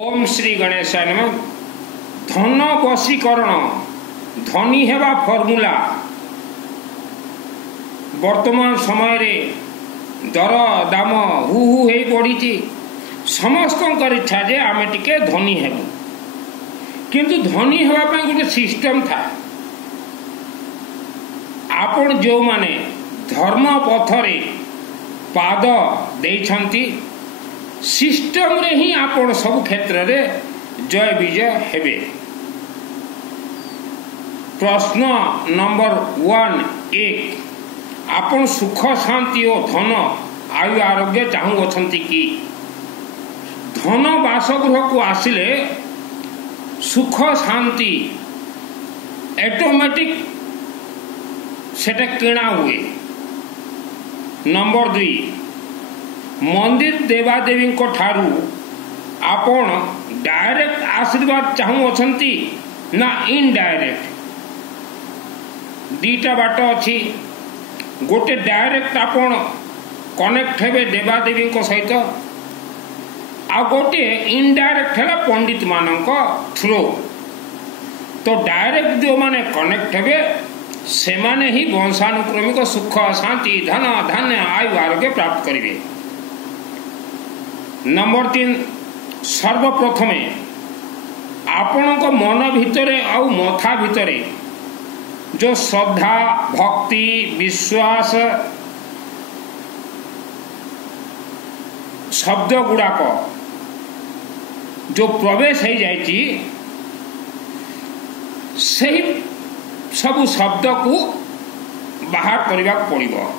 ओम श्री गणेशाय नमः। धन वशीकरण धनी हेबा फर्मुला वर्तमान समय रे दर दाम हु हु हे पड़ी समस्त इच्छा जे आमे टिके धनी हेबु किंतु धनी हेबा पय गोटे सिस्टम था। आपण जो माने धर्म पथरे पाद देइछंती सिस्टम रे ही आपण सब क्षेत्र रे जय विजय हेबे। प्रश्न नंबर 1 एक आपण सुख शांति और धन आयु आरोग्य चाहू अछंती कि धन बासगृह को आसिले सुख शांति ऑटोमेटिक सेटा किणा हुए। नंबर 2 मंदिर देवादेवी को ठारू आपण डायरेक्ट आशीर्वाद चाहू अछंती ना इनडायरेक्ट। दीटा बाट अच्छी गोटे डायरेक्ट आपण कनेक्ट हेबे देवादेवी को सहित आ गोटे इनडायरेक्ट है पंडित मानक थ्रू। तो डायरेक्ट जो माने कनेक्ट हेबे से माने ही वंशानुक्रमिक सुख शांति धन धान्य आयु आरोग्य प्राप्त करेंगे। नंबर 3 सर्वप्रथमे आपण को मन भितरे आउ मथा भितरे जो श्रद्धा भक्ति विश्वास शब्द गुड़ाक जो प्रवेश हो जाइए सही सब शब्द को बाहर करने पड़ो।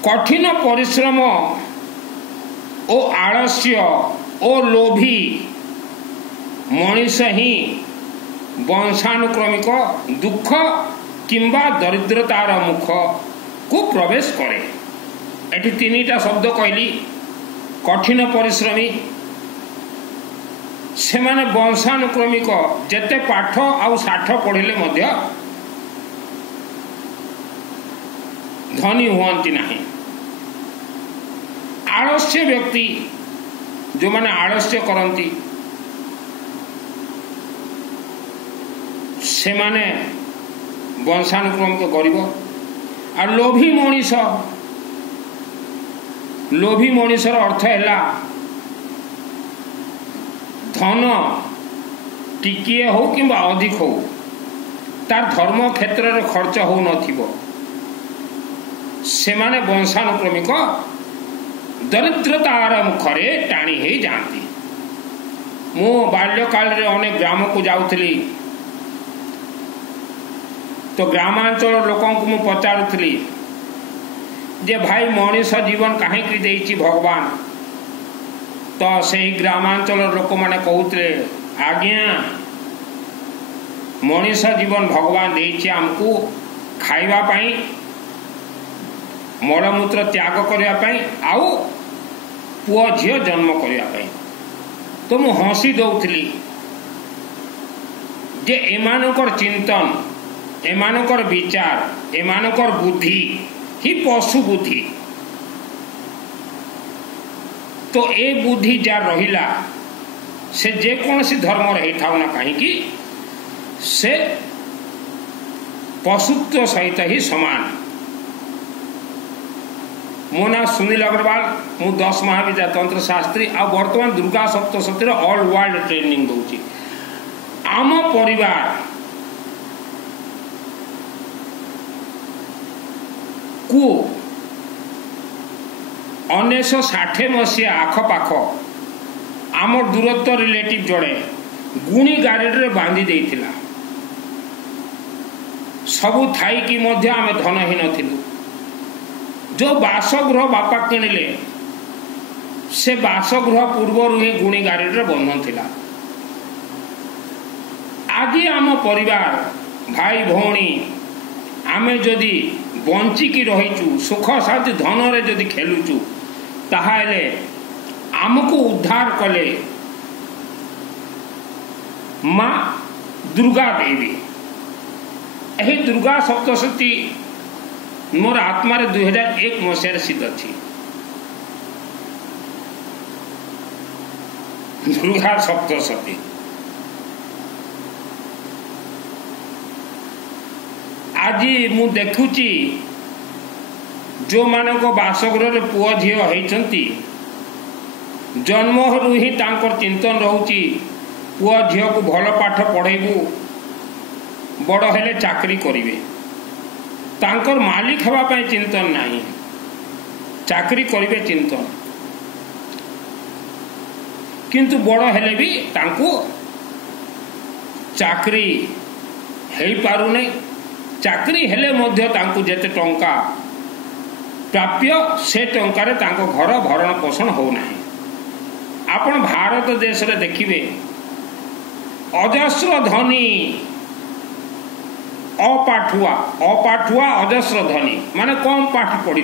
कठिन परिश्रम ओ आलस्य ओ लोभी मनीष ही वंशानुक्रमिक दुख किंबा दरिद्रतार मुख को प्रवेश करे। एटी तीनटा शब्द कहली कठिन परिश्रमी से माने वंशानुक्रमिक जेते पाठ आउ साठ पढ़िले मध्य धनी हुअंती नहीं। आलस्य व्यक्ति जो माने आलस्य करंती से माने वंशानुक्रमिक गरीब। आ लोभी मनीषर अर्थ है धन टिकिए हो कि अधिक हो तार धर्म क्षेत्र में खर्च हो नथिबो से माने वंशानुक्रमिक दरिद्रतार मुखरे टाणी हो जाती। मु बाल्यकाल रे अनेक ग्राम को जाऊली तो ग्रामांचल लोकों को मु पचारुली जे भाई मनीष जीवन कहीं देइछि भगवान। तो से ग्रामांचल लोक माने कहते आज्ञा मनीष जीवन भगवान देइछि हमको खाइबा पाई मलमूत्र त्याग करने आउ पुआ झील जन्म करने। तो मु हसी दौली जे एमानकर चिंतन एमानकर विचार एमानकर बुद्धि ही पशु बुद्धि। तो ए बुद्धि जा रहिला से जेकोसी धर्म रही था ना कहीं से पशुत्व सहित ही समान। मो ना सुनील अग्रवाल मु 10 महाविद्यालय तंत्र शास्त्री आ वर्तमान Durga Saptashati all world training दूची। आम परिवार को 1960 मसीहा आखपाख आम दूरत्व रिलेटिव जड़े गुणी गाड़ी रे बांधी देइथिला। सबू थाई कि मध्य आमे धनहीन थिलु। जो बासगृह बापा किणिले से बासगृह पूर्व ही गुणी गाड़ी रे बंधन थिला। आज आम परिवार भाई भौणी आमे जदि बंचिकी रहीचु सुख शांति धन रे जदि खेलुचु ताहाले आमको उद्धार कले माँ दुर्गा देवी। यही दुर्गा सप्तशती मोर आत्मार 2001 मसीह सिद्ध थी। दुर्गा सप्तशती। आज मु देखुची जो मानक बासगृह पुओ झी होती जन्मरू ही तांकर चिंतन रोची पुओ झी को भल पाठ पढ़ेबू बड़ हेले चाकरी करिवे तांकर मालिक हवा पाए चिंतन नहीं चाकरी करिवे चिंतन किंतु बड़ हेले भी तांको चाकरी हेई पारुने चाकरी हेले मध्य तांको जेते टंका प्राप्य से टंकार तांको घर भरण पोषण हो नहीं। आपण भारत देश रे देखिबे अजस्र धनी अपाठुआ अपाठुआ अजस्र धनी माने कम पाठ पढ़ी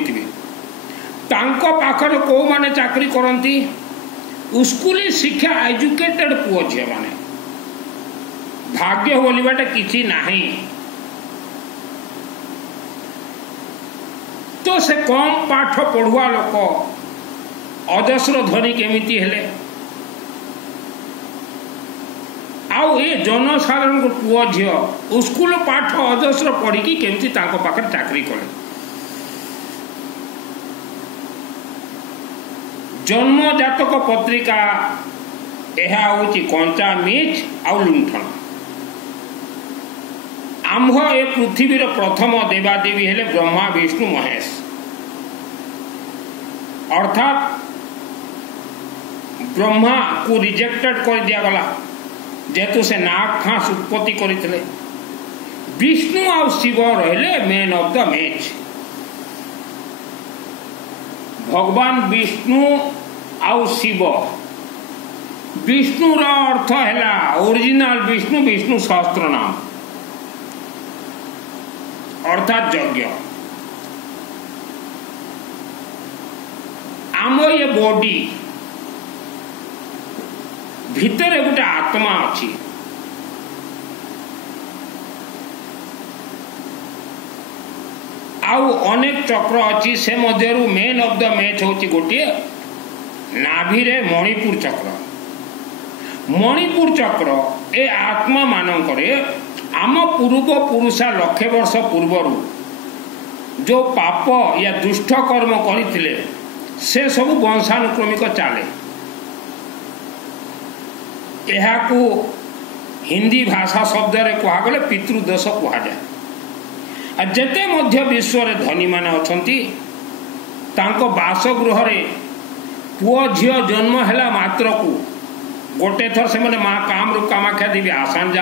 तांको पाखरे को माने चाकरी करती स्कूली शिक्षा एजुकेटेड पुओ झी माने भाग्य बोलवाटा किछि नाही तो से कम पाठ पढ़ुआ लोक अजस्र धनी केमिति हेले आउ ए जनसाधारण को पुओ झील स्कूल पाठ अजस्र पढ़ी केमिति तांको पाखरे चाकरी कले। जन्म जातक पत्रिका यह हूँ कंचा मिच आउ लुंठन। आंभ ए पृथ्वीर प्रथम देवादेवी हेले ब्रह्मा विष्णु महेश अर्थात ब्रह्मा को रिजेक्टेड कर दिया गला जेतु से नाग खास उत्पत्ति करते विष्णु आउ शिव रहिले मेन ऑफ द मैच। भगवान विष्णु आउ शिव विष्णुर अर्थ है ओरिजिनल विष्णु विष्णु सहस्त्र नाम अर्थात यज्ञ। आम ये बॉडी भितर गोटे आत्मा अच्छी आउ अनेक चक्र अच्छी से मध्यरु मेन ऑफ द मैच होची गोटे नाभिरे मणिपुर चक्र। मणिपुर चक्र ए आत्मा मानकरे आम पूर्व पुरुषा लक्षे वर्ष पूर्वरु जो पाप या दुष्ट कर्म करथिले से सब वंशानुक्रमिक चाले। यह को हिंदी भाषा शब्द रे कहा गले पितृदोष कहा जाए। जेते मध्य विश्व रे धनी माने अछंती तांको बासगृह रे पुओ झियो जन्म हैला मात्र को गोटे थर से माने मां कामरूप कामाख्या देवी आसाम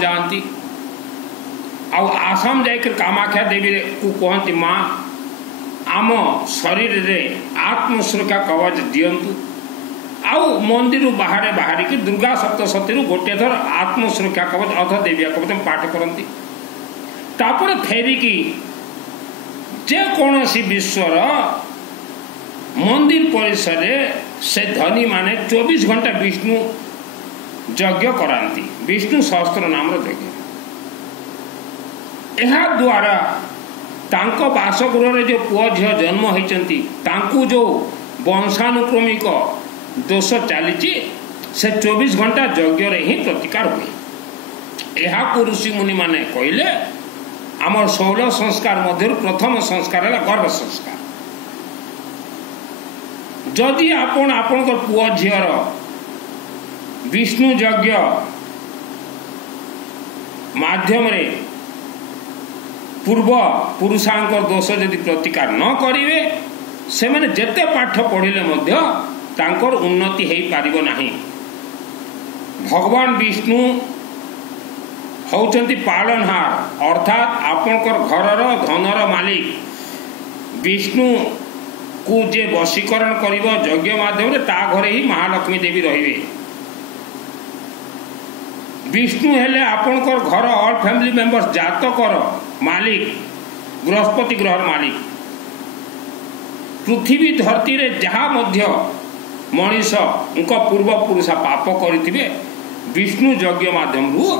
जाती आउ आसाम जाकर कामाख्या देवी को कहती मां आम शरीर रे आत्म सुरक्षा कवच दियंतु आउ मंदिर बाहर बाहर की दुर्गा सप्तशती गोटे थर आत्म सुरक्षा कवच अथ देवी कवच पाठ करती तापर फेरिकी जे कौनसी विश्वर मंदिर परिसर से धनी माने 24 घंटा विष्णु यज्ञ करांती विष्णु सहस्त्र नाम यज्ञ। यह द्वारा तांको बासगृह रे जो पुओ झियो जन्म होइचंती तांकु जो वंशानुक्रमिक दोष चली से 24 घंटा यज्ञ रे ही प्रतिकार हुए। यह को ऋषि मुनि माने कहले आमर 16 संस्कार मध्य प्रथम संस्कार है गर्भ संस्कार। जदि आपण आपनकर पुओ झियर विष्णु यज्ञ माध्यम रे पूर्व पुरुषांकर दोष यदि प्रतिकार न करिवे से माने जेते पाठ पढ़िले मध्य तांकर उन्नति हेई पारिबो नाही। भगवान विष्णु होचंती पालनहार अर्थात आपनकर घरर धनर मालिक विष्णु को जे वशीकरण करिबो यज्ञ माध्यम रे ता घरे ही महालक्ष्मी देवी रहिबे। विष्णु हेले आपनकर घर ऑल फैमिली मेंबर्स जातकर मालिक बृहस्पति ग्रह मालिक। पृथ्वी धरती रे जहा मध्य मनीष उनका पूर्व पुरुषा पाप करथिबे विष्णु यज्ञ माध्यम रु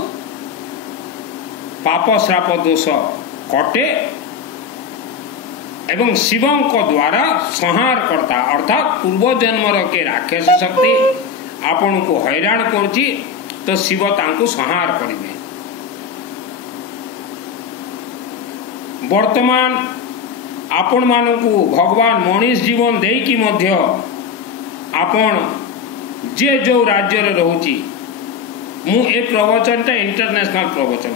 पाप श्राप दोष कटे एवं शिवों को द्वारा संहार करता अर्थात पूर्व जन्मर के राक्षस शक्ति आपण को हैरान करछि तो शिव तांको संहार करिवे। वर्तमान आपण मानकु भगवान मनीष जीवन देकी मध्य आपण जे जो राज्य रे रहउछि मु ए प्रवचनटा इंटरनेशनल प्रवचन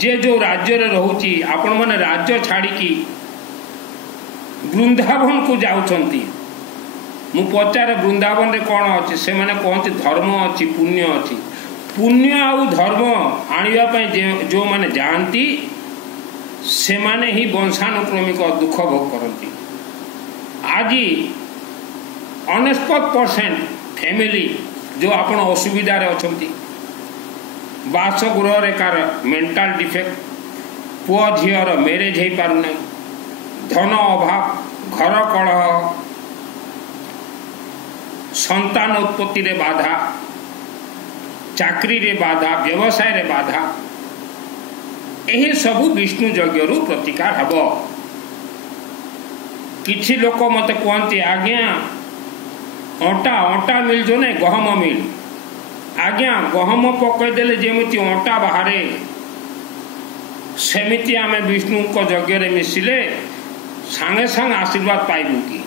जे जो राज्य रे रहउछि आपण माने राज्य छाड़ी की वृंदावन को जाउछंती। मु पचारे वृंदावन रे कौन अच्छी से माने कहते धर्म अच्छी पुण्य अच्छी पुण्य आउ धर्म आने जो माने जानती से माने ही वंशानुक्रमिक दुख भोग करती। आज 49% फैमिली जो आपण असुविधा रे अछंती बासगृह रे कार मेंटल डिफेक्ट पुआ झीर मैरेज हो पार ना धन अभाव घर कलह संतान उत्पत्ति रे बाधा चाकरी रे बाधा व्यवसाय रे बाधा यही सबू विष्णु यज्ञ रु प्रतिकार हब। किछि लोक मते कहते आज्ञा अटा अटा मिल जो नहीं गहम मिल आज्ञा गहम पकईदेले जमी अटा बाहर सेमिति आमे विष्णु को यज्ञ रे मिसिले सांगे सांग आशीर्वाद पाइबू कि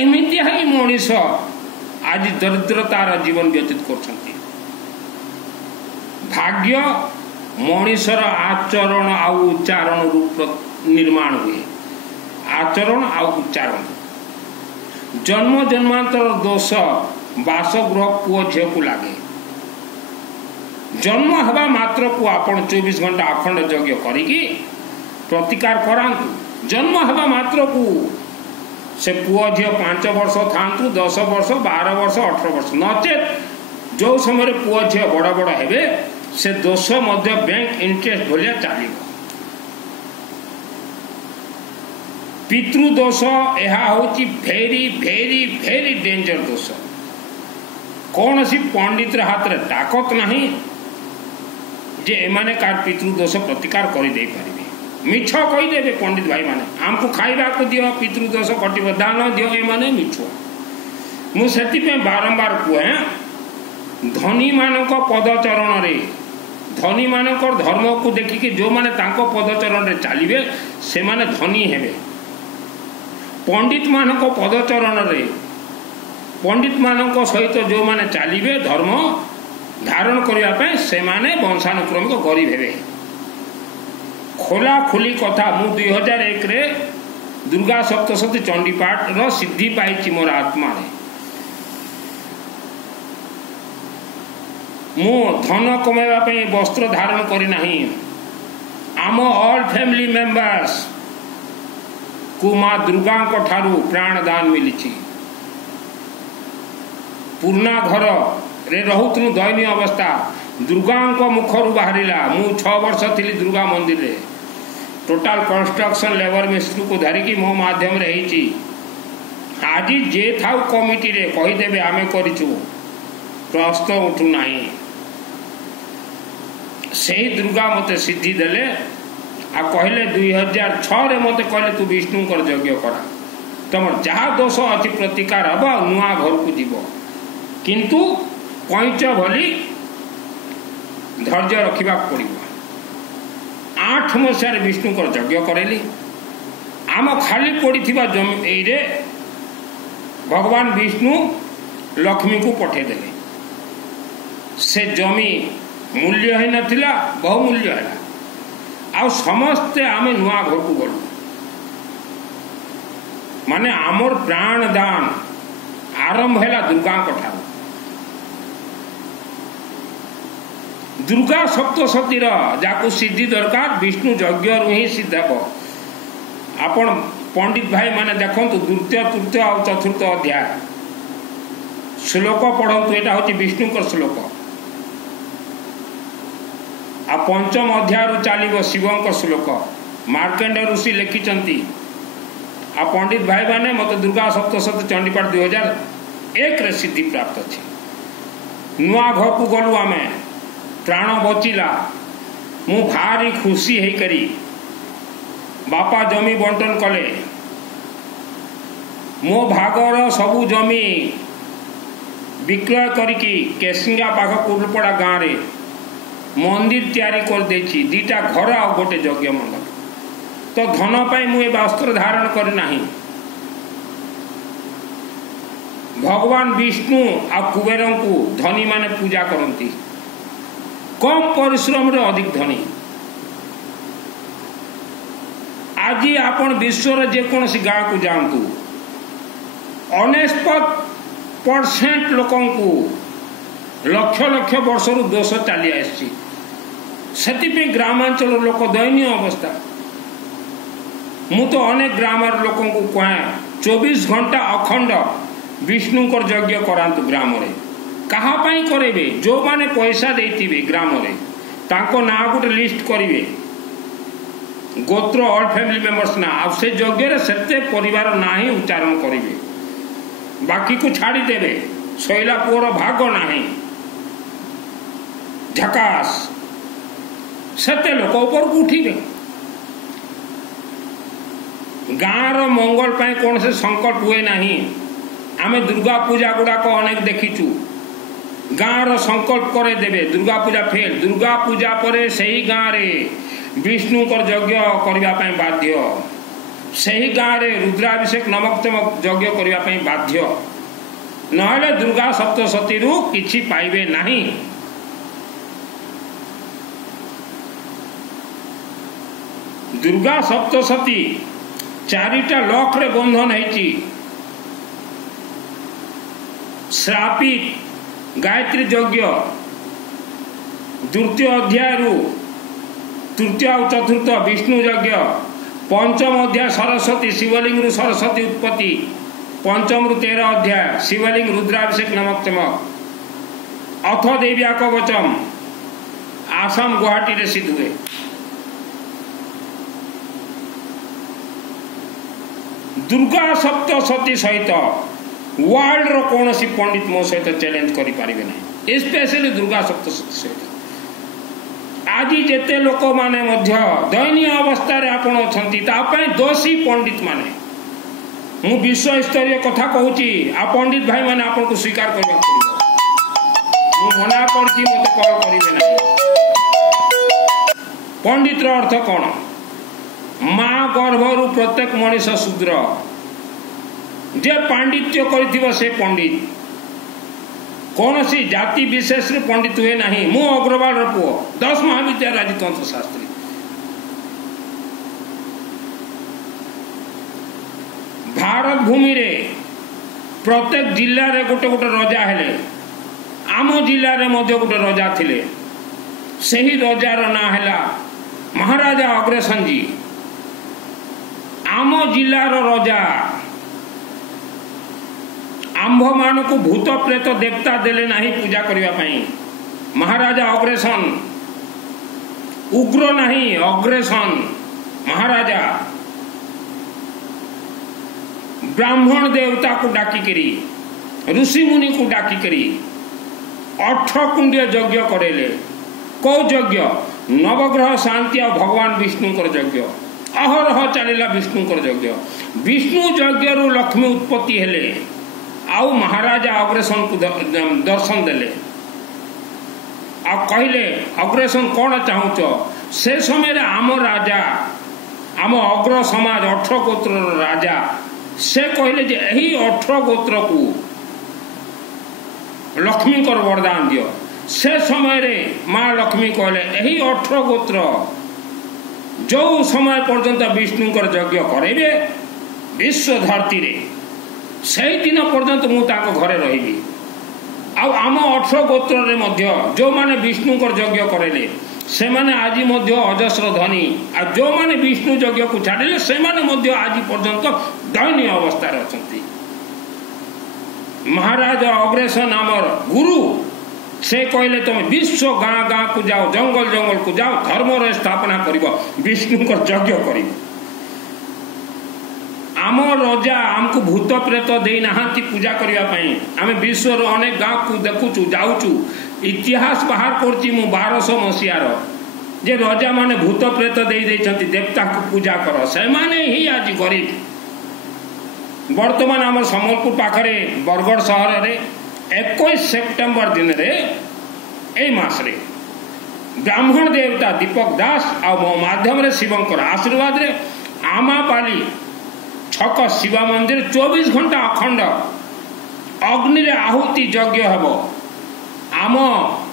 एमिति ही मनीष आज दरिद्रतार जीवन व्यतीत करछंती। भाग्य मनीषर आचरण आउ उच्चारण रूप निर्माण हुए आचरण आउ उच्चारण जन्म जन्मांतर दोष बासगृह पुओ झील को लगे जन्म हवा मात्र को आपण 24 घंटा अखंड यज्ञ करिकी प्रतिकार करांतु जन्म हवा मात्र को से पुओ झील 5 वर्ष थांतु 10 वर्ष 12 वर्ष 18 वर्ष नचेत जो समय पुओ झील बड़ बड़ हेबे से दोष मध्य बैंक इंटरेस्ट भलिया चलिब। पितृदोष यह होची भेरी भेरी भेरी डेंजर दोष कौन सी पंडित हाथ रे ताकत नहीं जे एमाने कार पितृदोष प्रतिकार कर दे पारिबे। मिछ कहीदेवे पंडित भाई माने आमको खाइबा को दियो पितृदोष कटिब दान दियो एमाने मिछ मु सेति पे बारंबार कुए धनी मानक पदचरण रे धनी मानक धर्म को देखिके जो माने तांको पदचरण रे चलिबे से माने धनी हेबे। पंडित मानक पदचरण रे पंडित मानक सहित जो माने चलिबे धर्म धारण करिया पे से माने वंशानुक्रमिक गरीब हेबे। खोला खोली कथा मु 2001 रे दुर्गा सप्तशती चंडीपाठ रो सिद्धि पाइछि मोर आत्मा रे मु धन कमाइबा पे वस्त्र धारण करी नाही आम ऑल फैमिली मेंबर्स को माँ दुर्गा को ठारू प्राण दान मिली पुर्णा घर रे रहूतनु दयनीय अवस्था दुर्गा मुखर बाहरिला मु 6 वर्ष थी दुर्गा मंदिर रे टोटाल कंस्ट्रक्शन लेबर मिस्त्री को धरिकी मो माध्यम रे हेची आज जे थाउ कमिटी रे कहीदेवे आमे करिछु प्रश्न उठू नाही से दुर्गा मते सिद्धि देले आ कहले 2006 रे मते कहले तू विष्णु कर यज्ञ करा तमर जहाँ दोष अच्छी प्रतिकार हम नुआ घर को जीव किंतु कैच भली धैर्य रखा पड़ 8 मसीह विष्णु कर यज्ञ करेली आम खाली पड़ा जमी रे भगवान विष्णु लक्ष्मी को पठेदेले से जमी मूल्य ही नथिला बहुमूल्य है आ समस्ते आमे नुआ घर को गलु माने आमर प्राण दान आरंभ है दुर्गा ठार दुर्गा सप्तशतीर जाकू सिद्धि दरकार विष्णु यज्ञ रु ही सिद्ध हे आपण पंडित भाई माने देखंतु द्वितीय तृतीय और चतुर्थ अध्याय श्लोक पढ़ंतु एटा होची विष्णु का श्लोक आ पंचम अध्याय रु चलिबो शिवं का श्लोक मार्कंडेय ऋषि लिखिचंती आ पंडित भाई माने मत दुर्गा सप्तशती चंडीपाठ 2001 रे सिद्धि प्राप्त अछि नुआ घर को गलु आमे प्राण बचिला मु भारी खुशी है करी बापा जमी बंटन कले मो भागर सबू जमी विक्रय करिकी केसिंगा पाख कुलपड़ा गाँव में मंदिर तैयारी कर देछि, दीटा घर आ गोटे यज्ञ मंडप। तो धन पाई मुझे वस्त्र धारण करना। भगवान विष्णु आ कुबेर को धनी माने पूजा करती, कम परिश्रम रे अधिक धनी। आज आपण विश्वर जेकोसी गाँव को जातु 99% लोक लक्ष लक्ष वर्ष दोष चली आसी। ग्रामांचल लोक दयनीय अवस्था। मु तो अनेक ग्रामर लोक को कहे 24 घंटा अखंड विष्णुकर यज्ञ करातु ग्राम रे। कहा पाई करेबे? जो माने पैसा देथिबे ग्राम रे तांको ना गोटे लिस्ट करिवे, गोत्र ऑल फैमिली मेंबर्स ना, आ से यज्ञ रे सेते परिवार ना ही उच्चारण करिवे, बाकी को छाड़ी देबे। शैला पुअर भाग नाही झकास, सेते लोक ऊपर को उठिबे। गाँव मंगल पाई कौन से संकल्प हुए नहीं। आमे दुर्गा पूजा गुड़ाक अनेक देखीचु, गाँव संकल्प करे देबे दुर्गा पूजा फेल, दुर्गा पूजा परे सही गाँव रे विष्णुकर यज्ञ करबा पई बाध्य, सही गाँव रे रुद्राभिषेक नमक चमक यज्ञ करबा पई बाध्य, नहले दुर्गा सप्तशती रु किछि पाइबे नहीं। दुर्गा सप्तशती 4टा लख रे बंधन है। श्रापित गायत्री यज्ञ द्वितीय अध्याय रु तृतीय और चतुर्थ विष्णु यज्ञ, पंचम अध्याय सरस्वती शिवलिंग रु सरस्वती उत्पत्ति, पंचम रु 13 अध्याय शिवलिंग रुद्राभिषेक नमक चमक, अथ देव्या कवचम आसाम गुवाहाटी रे सिद्ध हुए। दुर्गा सप्तशती सहित वर्ल्ड रो कौन सी पंडित मो सहित चैलेंज करि पारिबे नहीं, स्पेशली दुर्गा सप्तशती सहित। आज जेते लोक माने मध्य दयनीय अवस्था रे आपण अछंती, ता पय दोषी पंडित माने। मु विश्व स्तरीय कथा कहूची, आ पंडित भाई माने आपण को स्वीकार करबा पड़िबो। मु मना करची मते कॉल करिवे नहीं। पंडित रो अर्थ कोन? माँ गर्भरु प्रत्येक मनीष शूद्र, जे पांडित्य कर से पंडित, कौन सी जाति विशेष रे पंडित हुए नहीं। मु अग्रवाल रो पुओ, 10 महाविद्यालय राजतंत्र शास्त्री। भारत भूमि रे प्रत्येक जिल्ला रे गोटे गोटे राजा हेले। आम जिल्ला रे मध्य गोटे राजा थिले, सही राजार ना हैला महाराजा अग्रसेन जी। आम जिलार राजा आंभ मान को भूत प्रेत देवता देले नहीं पूजा करबा पई। महाराजा अग्रसेन उग्र नहीं, अग्रसेन महाराजा ब्राह्मण देवता को डाकी करी, ऋषि मुनि को डाकी करी 18 कुंडीय यज्ञ करेले। कौ यज्ञ? नवग्रह शांति और भगवान विष्णुकर यज्ञ। अहरह चलिला विष्णुकर यज्ञ। विष्णु यज्ञ रु लक्ष्मी उत्पत्ति हेले, आउ महाराजा अग्रसेन को दर्शन देले। आ कहले अग्रसेन कौन चाहूच? से समय रे आम राजा, आम अग्र समाज 18 गोत्र राजा, से कहले जे एही 18 गोत्र को लक्ष्मी कर वरदान दियो। से समय रे माँ लक्ष्मी कहले एही 18 गोत्र जो समय पर्यंत विष्णुकर यज्ञ करेबे विश्व धरती रे, सही दिन पर्यंत मु ताको घरे रहिबी। आउ आम 18 गोत्र रे मध्य जो माने विष्णुकर यज्ञ करेले से माने आज मध्य अजस्र धनी, आ जो माने विष्णु यज्ञ को छाड़िले से माने मध्य आज पर्यंत दयनीय अवस्था रे अछंती। महाराजा अग्रसेन आमर गुरु से कहले तुम विश्व गाँ गाँ को जाओ, जंगल जंगल को जाओ, धर्म रे स्थापना करिबो, विष्णुकर यज्ञ करिबो। आम राजा आमको भूत प्रेत दे नाहांती पूजा करबा पई। आमे विश्वर अनेक गाँ को देखुचु जाउचु। इतिहास बाहर करछि मु 1200 मसीहार जे राजा माने भूत प्रेत दे देछंती देवता को पूजा कर, से माने ही आज गरीब। वर्तमान आम सम्बलपुर पाखरे बरगढ़ सहर रे 21 सेप्टेम्बर दिन रे ए मासरे ब्राह्मण देवता दीपक दास आ मो माध्यम रे शिवंकर आशीर्वाद रे आमापाली छक शिवा मंदिर 24 घंटा अखंड अग्नि रे आहुति यज्ञ हबो। आम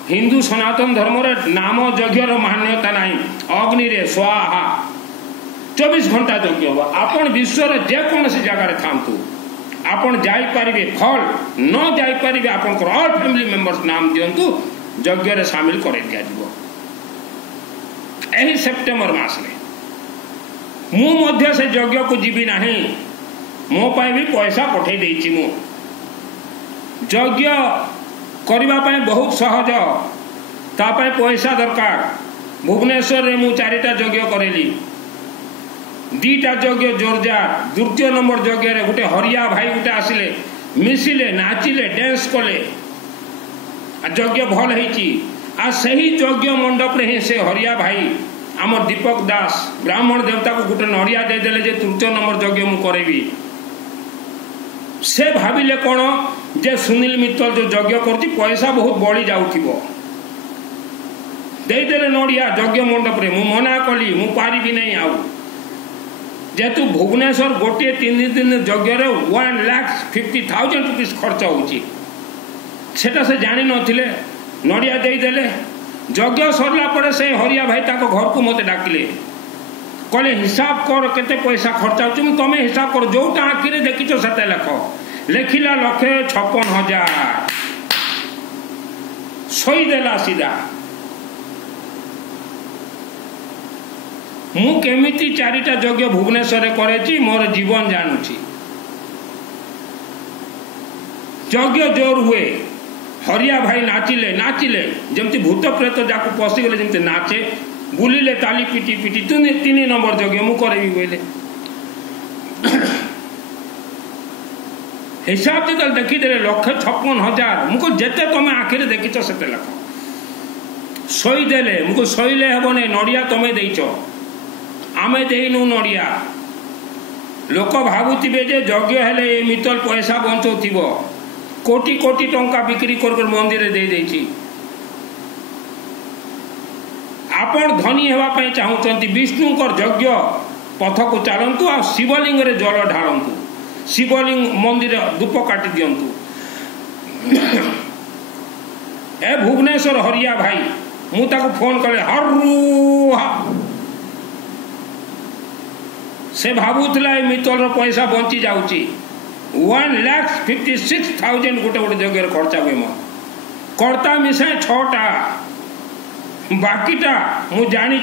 हिंदू सनातन धर्म रे नाम यज्ञ रो मान्यता नहीं। अग्नि रे स्वाहा 24 घंटा यज्ञ हबो। आपण विश्व रे जे कोनसी जगह रे थांतु आपण जाई परिबे, फल न जाई परिबे आपण को ऑल फैमिली मेंबर्स नाम दियंतु यज्ञ रे शामिल करे दिया दिबो। एही सेप्टेम्बर मास रे मु मध्य से यज्ञ को जीवी नहीं। मो पाई भी पैसा पठे देछि। मु यज्ञ करबा पाई बहुत सहज, ता पाई पैसा दरकार। भुवनेश्वर रे मु 4टा यज्ञ करेली। 2टा यज्ञ जोरजार। द्वितीय नंबर यज्ञ रे गुटे हरिया भाई गुटे आसिले, मिसिले, नाचिले, डांस कले, यज्ञ भल हेची। आ सही यज्ञ मंडप रे ही से हरिया भाई आम दीपक दास ब्राह्मण देवता को गोटे नड़िया देदेले जे 3य नंबर यज्ञ मु करेबी। से भाविले कौन जे सुनील मित्तल जो यज्ञ करती पैसा बहुत बढ़ी जाउथिबो, देदेले नड़िया यज्ञ मंडप रे। मु मना कली, मु पारिबी नहीं आउ। जेतु भुवनेश्वर गोटे 3 दिन यज्ञ रे 1,50,000 रुपीस खर्च होउची। सेटा से जानि नथिले, नड़िया देदेले। यज्ञ सरला परे से हरिया भाई ताको घर को मते डाकिले, कहले हिसाब कर केते पैसा खर्च होउची। तमे हिसाब कर, जोटा आखि रे देखिछो सेते लेख। लेखिला 1,56,000 सही देला सीधा। मु केमिति 4टा यज्ञ भुवनेश्वर रे करेची, मोर जीवन जानुची। यज्ञ जोर हुए, हरिया भाई नाचिले नाचिले जमती भूत प्रेत जाको पशिगले जमती नाचे, बुलिले ताली पिटी पिटी। 3 नंबर यज्ञ मु करेबी बोले हिसाब जेतल देखी देले 1,56,000। मुको जेते तमे आखिरे देखिछो सेते लख सही देले। मुको सहीले हेबो नै, नड़िया तमे देइछो, आमे देइनु नड़िया। लोक भाबुथिबे जे यज्ञ हेले ए मित्तल पैसा बंचौथिबो। कोटी कोटी टंका बिक्री कर मंदिर दे देछि। आपण धनी हेबा पई चाहुचंती, विष्णुकर यज्ञ पथ को चलंतु आ शिवलिंग रे जल ढालंतु। शिवलिंग मंदिर धूप काटी दियंतु। ए भुवनेश्वर हरिया भाई मु ताको फोन कले, हरु से भाबुथला ए मित्तल रो पैसा बंची जाउची। 1,56,000 गोटे गोटे जगह खर्चा हुए। मो कर्ता मिसाए 6टा, बाकीटा मु जानी